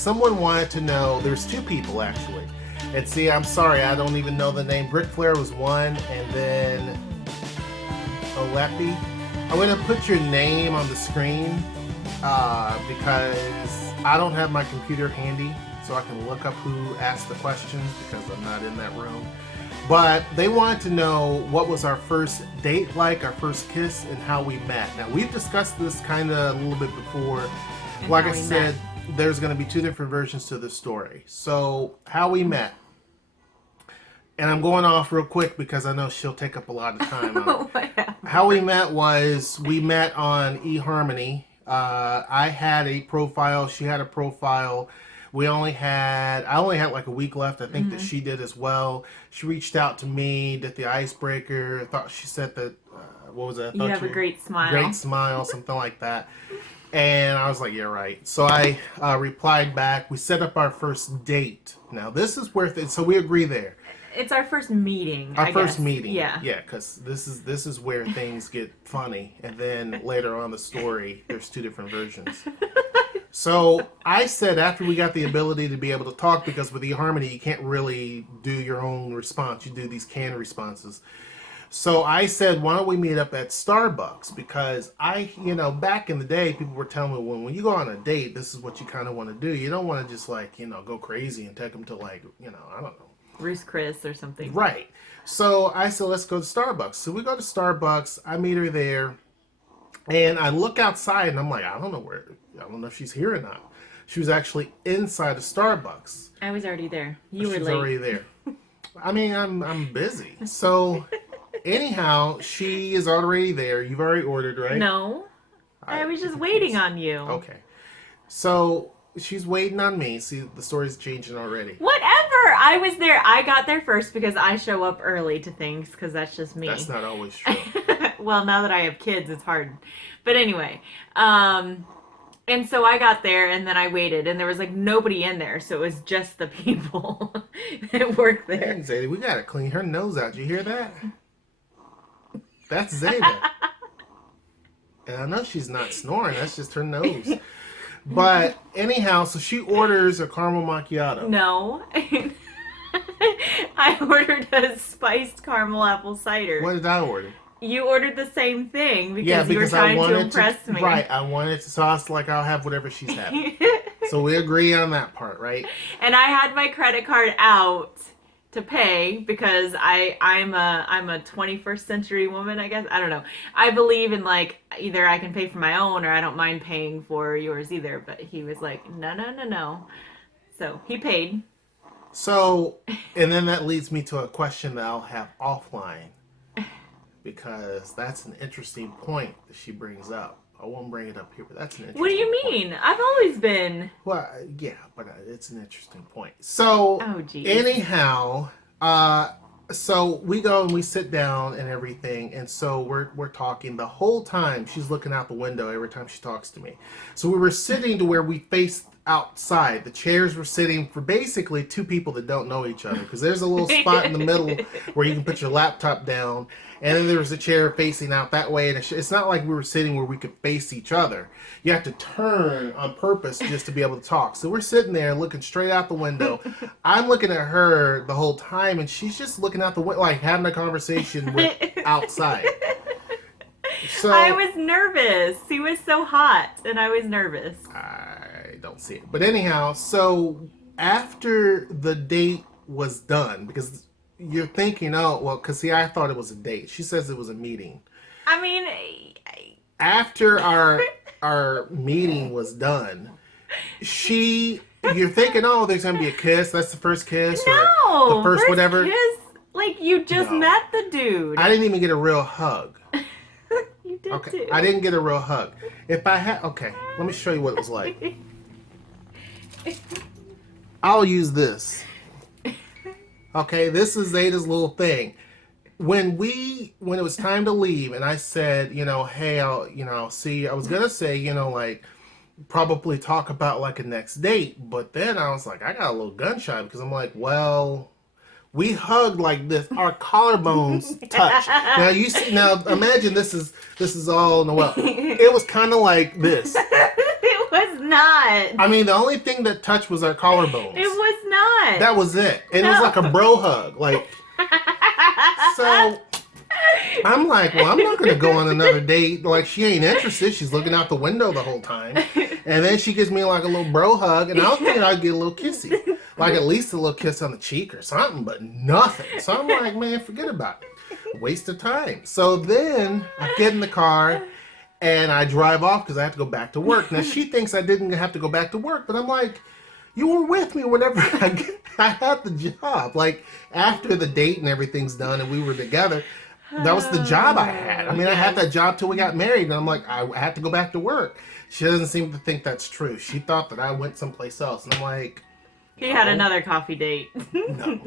someone wanted to know, there's two people actually. And see, I'm sorry, I don't even know the name. Bric Flair was one, and then Ocee. I'm going to put your name on the screen because I don't have my computer handy, so I can look up who asked the questions because I'm not in that room. But they wanted to know what was our first date like, our first kiss, and how we met. Now, we've discussed this kind of a little bit before. And like I said, there's going to be two different versions to the story. So, how we met. And I'm going off real quick because I know she'll take up a lot of time on it. How we met was, we met on eHarmony. I had a profile, she had a profile. I only had like a week left. I think that she did as well. She reached out to me, did the icebreaker. She said that, what was that? You have a great smile. Great smile, something like that. And I was like, yeah, right. So I replied back. We set up our first date. Now, this is where, so we agree there. It's our first meeting. Our first meeting. Yeah. Yeah, because this is where things get funny. And then later on the story, there's two different versions. So I said after we got the ability to be able to talk, because with eHarmony, you can't really do your own response. You do these canned responses. So I said, why don't we meet up at Starbucks? Because back in the day, people were telling me, when you go on a date, this is what you kind of want to do. You don't want to just go crazy and take them to I don't know. Ruth's Chris or something. Right. So I said, let's go to Starbucks. So we go to Starbucks. I meet her there. And I look outside and I'm like, I don't know if she's here or not. She was actually inside of Starbucks. I was already there. You were late. She's already there. I mean, I'm busy. So anyhow, she is already there. You've already ordered, right? No. I was just waiting on you. Okay. So she's waiting on me. See, the story's changing already. Whatever. I was there. I got there first because I show up early to things because that's just me. That's not always true. Well, now that I have kids, it's hard. But anyway, and so I got there and then I waited and there was nobody in there. So it was just the people that work there. Hey, Zadie, we got to clean her nose out. You hear that? That's Zeta. And I know she's not snoring. That's just her nose. But anyhow, so she orders a caramel macchiato. No. I ordered a spiced caramel apple cider. What did I order? You ordered the same thing because you were trying to impress me. Right, I wanted to, so I was like, I'll have whatever she's having. So we agree on that part, right? And I had my credit card out to pay because I'm a 21st century woman, I guess. I don't know. I believe in either I can pay for my own or I don't mind paying for yours either. But he was like, no. So he paid. So, and then that leads me to a question that I'll have offline because that's an interesting point that she brings up. I won't bring it up here, but that's an interesting What do you mean? point. I've always been. Well, yeah, but it's an interesting point. So, anyhow, so we go and we sit down and everything, and so we're talking the whole time. She's looking out the window every time she talks to me. So we were sitting to where we faced outside. The chairs were sitting for basically two people that don't know each other because there's a little spot in the middle where you can put your laptop down, and then there was a chair facing out that way, and it's not like we were sitting where we could face each other. You have to turn on purpose just to be able to talk. So we're sitting there looking straight out the window. I'm looking at her the whole time, and she's just looking out the window, having a conversation with outside. So I was nervous. He was so hot, and I was nervous. I don't see it. But anyhow, so after the date was done, because you're thinking, because see, I thought it was a date. She says it was a meeting. I mean, after our meeting was done, you're thinking, there's going to be a kiss. That's the first kiss. No, or the first whatever. Kiss, you just met the dude. I didn't even get a real hug. You did okay, too. I didn't get a real hug. If I had, okay, let me show you what it was like. I'll use this. Okay, this is Zeta's little thing. When it was time to leave, and I said, hey, I'll see. I was gonna say, probably talk about a next date, but then I was like, I got a little gun shy because I'm like, well, we hugged like this. Our collarbones touched. Now imagine this is all Noelle. It was kind of like this. It was not. I mean, the only thing that touched was our collarbones. It was not. That was it. And it was like a bro hug. Like, so I'm like, well, I'm not going to go on another date. Like, she ain't interested. She's looking out the window the whole time. And then she gives me like a little bro hug. And I was thinking I'd get a little kissy. Like, at least a little kiss on the cheek or something, but nothing. So I'm like, man, forget about it. Waste of time. So then I get in the car and I drive off because I have to go back to work. Now, she thinks I didn't have to go back to work, but I'm like, you were with me whenever I had the job. Like, after the date and everything's done and we were together, that was the job I had. I mean, I had that job till we got married, and I'm like, I had to go back to work. She doesn't seem to think that's true. She thought that I went someplace else, and I'm like, he had another coffee date. No.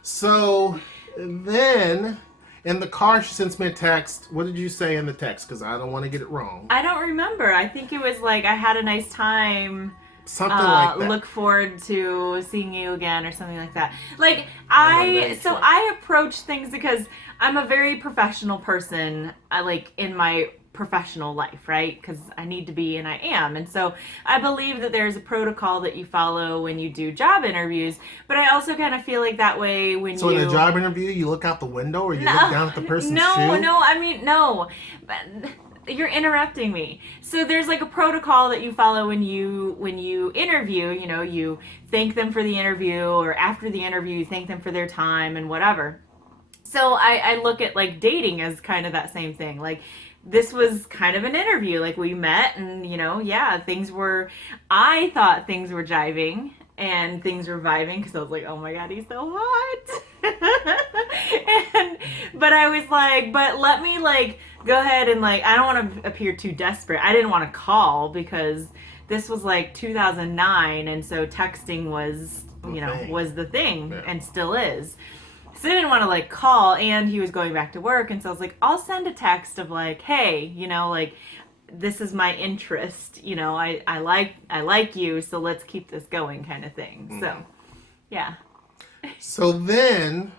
So then in the car, she sends me a text. What did you say in the text? Because I don't want to get it wrong. I don't remember. I think it was like, I had a nice time. Something like that. Look forward to seeing you again or something like that. Like, I approach things because I'm a very professional person, in my professional life, right? Because I need to be, and I am. And so I believe that there's a protocol that you follow when you do job interviews, but I also kind of feel like that way when So in a job interview, you look out the window or you look down at the person's shoe? No. But you're interrupting me. So there's like a protocol that you follow when you interview, you thank them for the interview, or after the interview, you thank them for their time and whatever. So I look at like dating as kind of that same thing. Like, this was kind of an interview. Like, we met and, I thought things were jiving and things were vibing because I was like, oh my God, he's so hot. But I was like, but let me go ahead and I don't want to appear too desperate. I didn't want to call because this was 2009. And so texting was, was the thing, and still is. So I didn't want to call, and he was going back to work, and so I was like, I'll send a text of hey, this is my interest, I like you, so let's keep this going, kind of thing. So, yeah. So when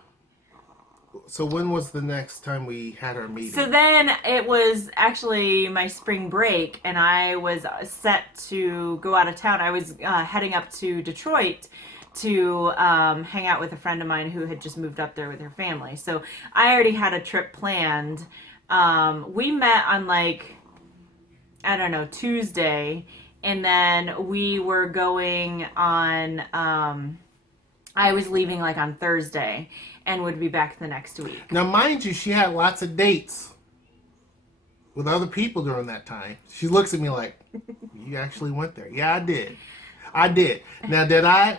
was the next time we had our meeting? So then it was actually my spring break, and I was set to go out of town. I was heading up to Detroit to hang out with a friend of mine who had just moved up there with her family. So I already had a trip planned. We met on Tuesday, and then we were going on, I was leaving on Thursday and would be back the next week. Now, mind you, she had lots of dates with other people during that time. She looks at me like, you actually went there? Yeah, I did. Now, did I?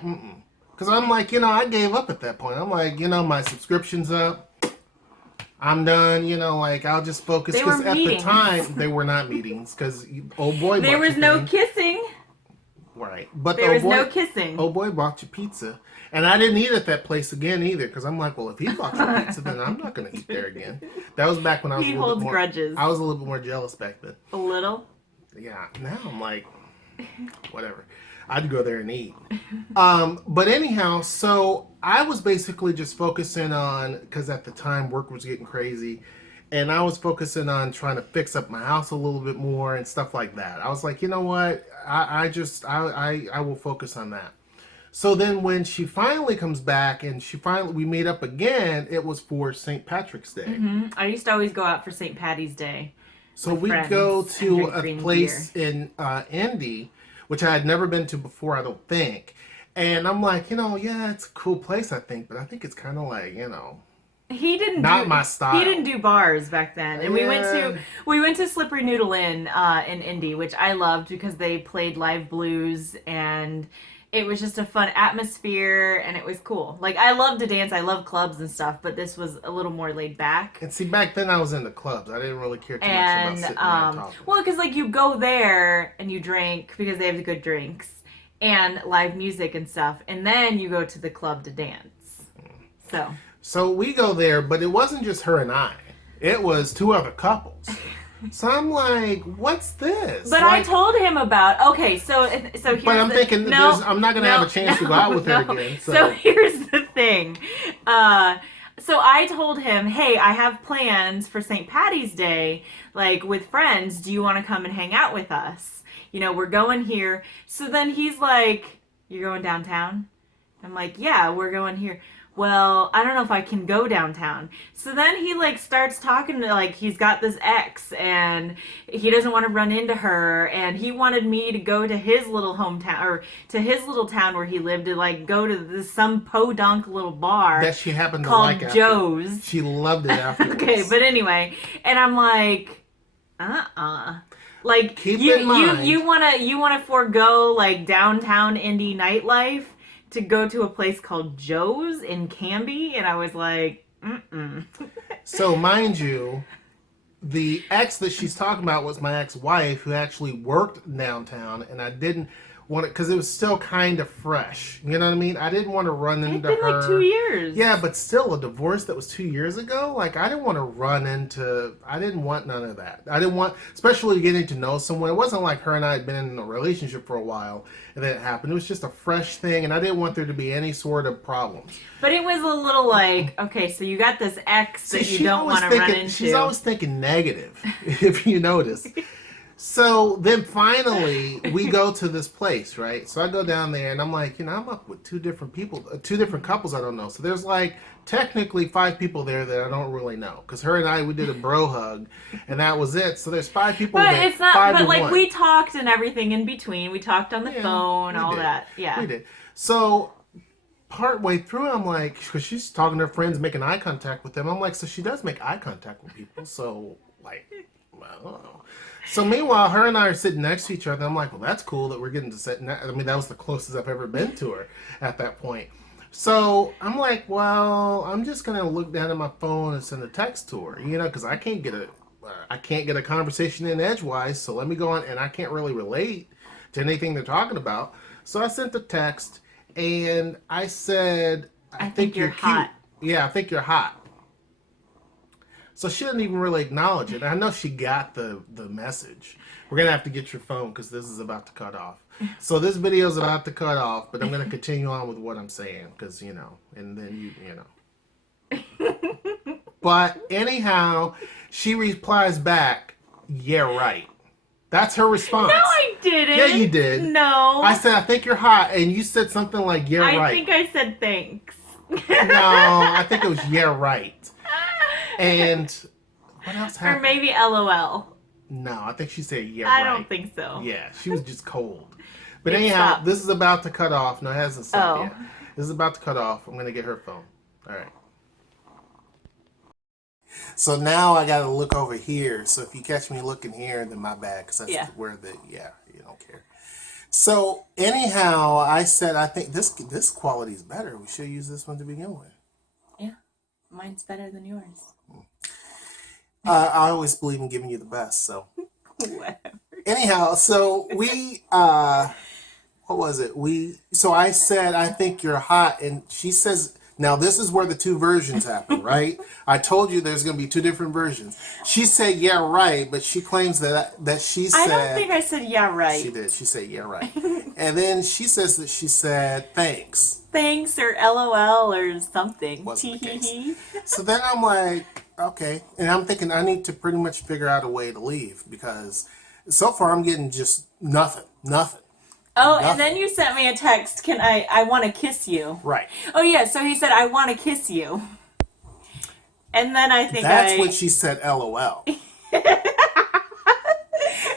Because I'm like, I gave up at that point. I'm like, my subscription's up. I'm done. I'll just focus. Because at the time, they were not meetings. Because old boy there was no kissing. Right. But there was no kissing. Old boy bought you pizza. And I didn't eat at that place again either. Because I'm like, well, if he bought you pizza, then I'm not going to eat there again. That was back when I was a little bit more. Grudges. I was a little bit more jealous back then. A little? Yeah. Now I'm like, whatever. I'd go there and eat. But anyhow, so I was basically just focusing on, because at the time work was getting crazy, and I was focusing on trying to fix up my house a little bit more and stuff like that. I was like, you know what? I will focus on that. So then when she finally comes back and we meet up again, it was for St. Patrick's Day. Mm-hmm. I used to always go out for St. Patty's Day. So we go to a place in Indy, which I had never been to before, I don't think. And I'm like, yeah, it's a cool place, I think, but I think it's kind of not my style. He didn't do bars back then. And yeah. we went to Slippery Noodle Inn in Indy, which I loved because they played live blues, and it was just a fun atmosphere, and it was cool. I love to dance, I love clubs and stuff, but this was a little more laid back. And see, back then I was into clubs. I didn't really care too much about sitting around talking. Well, because you go there and you drink because they have the good drinks and live music and stuff, and then you go to the club to dance. So we go there, but it wasn't just her and I. It was two other couples. So I'm like, what's this? But I told him about, here's but I'm thinking, I'm not going to have a chance to go out with her again. So here's the thing. So I told him, hey, I have plans for St. Patty's Day, with friends. Do you want to come and hang out with us? we're going here. So then he's like, you're going downtown? I'm like, yeah, we're going here. Well, I don't know if I can go downtown. So then he like starts talking to like he's got this ex and he doesn't want to run into her and he wanted me to go to his little hometown or to his little town where he lived to like go to some podunk little bar that she happened to called like Joe's. She loved it afterwards. Okay, but anyway, and I'm like, like keep in mind, you wanna forego like downtown indie nightlife to go to a place called Joe's in Canby, and I was like, So mind you, the ex that she's talking about was my ex-wife who actually worked downtown, and I didn't want it because it was still kind of fresh. You know what I mean? I didn't want to run into her. It's been like 2 years. Yeah, but still, a divorce that was 2 years ago. Like I didn't want to run into. I didn't want none of that. I didn't want, especially getting to know someone. It wasn't like her and I had been in a relationship for a while and then it happened. It was just a fresh thing, and I didn't want there to be any sort of problems. But it was a little like, okay, so you got this ex that you don't want to run into. She's always thinking negative, if you notice. So then finally we go to this place, right? So I go down there and I'm like, I'm up with two different couples I don't know. So there's like technically 5 people there that I don't really know. Because her and I, we did a bro hug and that was it. So there's 5 people but there. It's not, but like we talked and everything in between. We talked on the phone, all that. Yeah. We did. So partway through, I'm like, because she's talking to her friends, making eye contact with them. I'm like, so she does make eye contact with people. So like, I don't know. So meanwhile, her and I are sitting next to each other. I'm like, well, that's cool that we're getting to sit. I mean, that was the closest I've ever been to her at that point. So I'm like, well, I'm just gonna look down at my phone and send a text to her, because I can't get a conversation in edgewise. So let me go on, and I can't really relate to anything they're talking about. So I sent the text, and I said, I think you're hot. Cute. Yeah, I think you're hot. So she didn't even really acknowledge it. I know she got the message. We're going to have to get your phone because this is about to cut off. So this video is about to cut off, but I'm going to continue on with what I'm saying because, and then But anyhow, she replies back, yeah, right. That's her response. No, I didn't. Yeah, you did. No. I said, I think you're hot. And you said something like, yeah, right. I think I said thanks. No, I think it was, yeah, right. And what else happened? Or maybe LOL. No, I think she said, yeah, I right. don't think so. Yeah, she was just cold. But anyhow, this is about to cut off. No, it hasn't stopped yet. This is about to cut off. I'm going to get her phone. All right. So now I got to look over here. So if you catch me looking here, then my bad. Because that's where you don't care. So anyhow, I said, I think this quality is better. We should use this one to begin with. Yeah. Mine's better than yours. I always believe in giving you the best, so. Whatever. Anyhow, so we, what was it? So I said, I think you're hot, and she says, now this is where the 2 versions happen, right? I told you there's going to be 2 different versions. She said, yeah, right, but she claims that she said. I don't think I said, yeah, right. She did. She said, yeah, right. And then she says that she said, thanks. Thanks or LOL or something. Wasn't the case. So then I'm like, okay. And I'm thinking I need to pretty much figure out a way to leave because so far I'm getting just nothing. Oh, and then you sent me a text. I want to kiss you. Right. Oh, yeah. So he said, I want to kiss you. And then I think that's when she said LOL.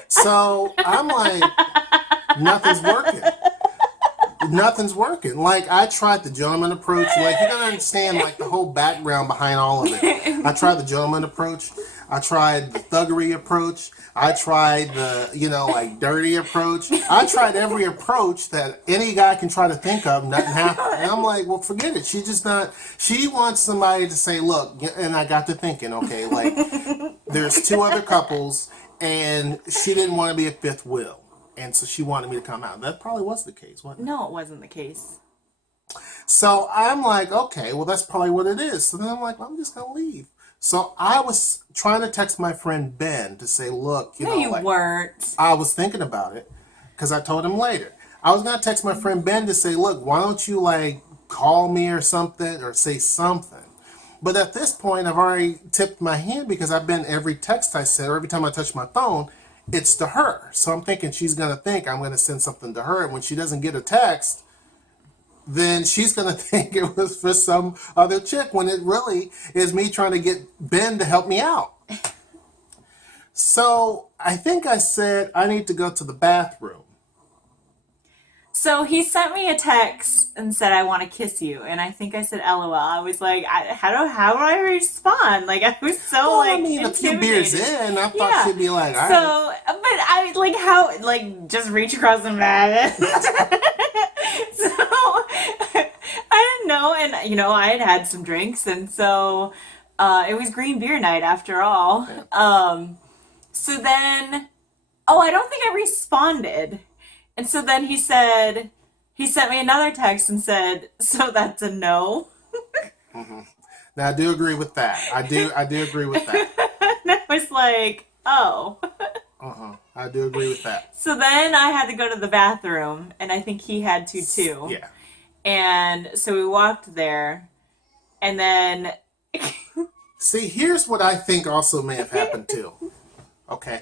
So I'm like, nothing's working. Like, I tried the gentleman approach. Like, you gotta understand, like, the whole background behind all of it. I tried the gentleman approach. I tried the thuggery approach. I tried the, like, dirty approach. I tried every approach that any guy can try to think of. Nothing happened. And I'm like, well, forget it. She wants somebody to say, look, and I got to thinking, okay, like, there's 2 other couples, and she didn't want to be a 5th wheel. And so she wanted me to come out. That probably was the case, wasn't it? No, it wasn't the case. So I'm like, okay, well, that's probably what it is. So then I'm like, well, I'm just going to leave. So I was trying to text my friend Ben to say, look, No, you weren't. I was thinking about it because I told him later. I was going to text my friend Ben to say, look, why don't you, like, call me or something or say something. But at this point, I've already tipped my hand because I've been every text I said or every time I touch my phone, it's to her. So I'm thinking she's going to think I'm going to send something to her. And when she doesn't get a text, then she's going to think it was for some other chick when it really is me trying to get Ben to help me out. So I think I said I need to go to the bathroom. So he sent me a text and said, I want to kiss you. And I think I said, LOL. I was like, how do I respond? Like, I was so, Well, like, I mean, a few beers in, I thought Yeah. she'd be like, all right. So, but I, like, how, like, just reach across the mat. So, I didn't know. And, you know, I had had some drinks. And so, it was green beer night after all. So then, I don't think I responded. And so then he sent me another text and said, so that's a no. Mm-hmm. Now I do agree with that. I do agree with that. And I was like, oh. I do agree with that. So then I had to go to the bathroom, and I think he had to too. Yeah. And so we walked there, and then... See, here's what I think also may have happened too. Okay.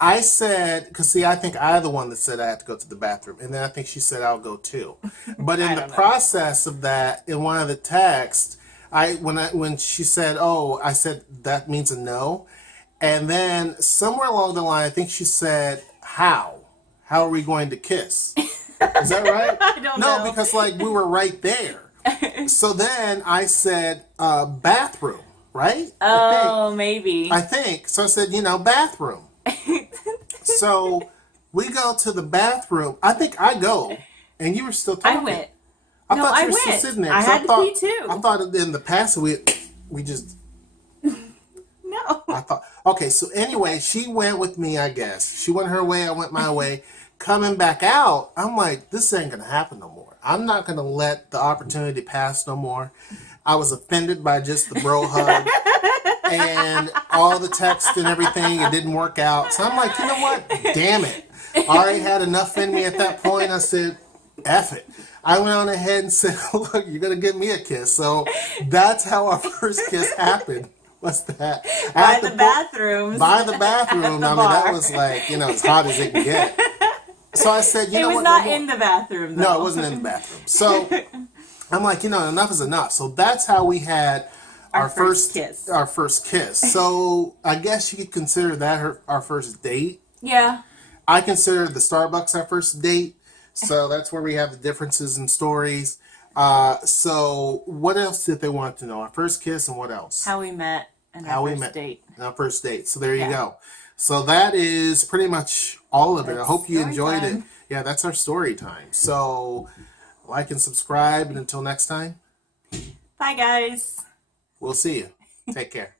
I said, because see, I think I'm the one that said I had to go to the bathroom. And then I think she said I'll go too. But in the process of that, in one of the texts, when she said, I said that means a no. And then somewhere along the line, I think she said, how? How are we going to kiss? Is that right? I don't know. No, because like we were right there. So then I said, bathroom, right? Oh, maybe. I think. So I said, bathroom. So we go to the bathroom. I think I go, and you were still talking. I went. I thought you were still sitting there. I had to pee too. I thought in the past we just. No. I thought, okay, so anyway, she went with me, I guess. She went her way, I went my way. Coming back out, I'm like, this ain't going to happen no more. I'm not going to let the opportunity pass no more. I was offended by just the bro hug and all the text and everything. It didn't work out. So I'm like, you know what? Damn it. I already had enough in me at that point. I said, F it. I went on ahead and said, look, you're going to give me a kiss. So that's how our first kiss happened. What's that? By the bathroom. By the bathroom. I mean, that was like, as hot as it can get. So I said, you know what? It was not in the bathroom, though. No, it wasn't in the bathroom. So I'm like, enough is enough. So that's how we had our first kiss. Our first kiss. So I guess you could consider that our first date. Yeah. I consider the Starbucks our first date. So that's where we have the differences in stories. So what else did they want to know? Our first kiss and what else? How we met and our first date. Our first date. So there you go. So that is pretty much all of it. I hope you enjoyed it. Yeah, that's our story time. So like and subscribe, and until next time. Bye, guys. We'll see you. Take care.